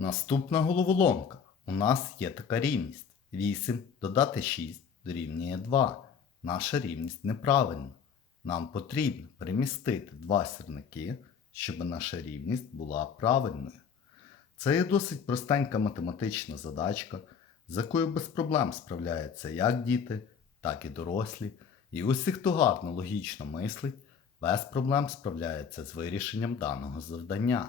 Наступна головоломка. У нас є така рівність. 8 додати 6 дорівнює 2. Наша рівність неправильна. Нам потрібно перемістити два сірники, щоб наша рівність була правильною. Це є досить простенька математична задачка, з якою без проблем справляються як діти, так і дорослі. І усі, хто гарно логічно мислить, без проблем справляється з вирішенням даного завдання.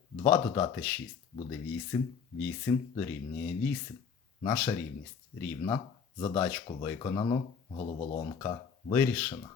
2 додати 6 буде 8, 8 дорівнює 8. Наша рівність рівна. Задачку виконано, головоломка вирішена.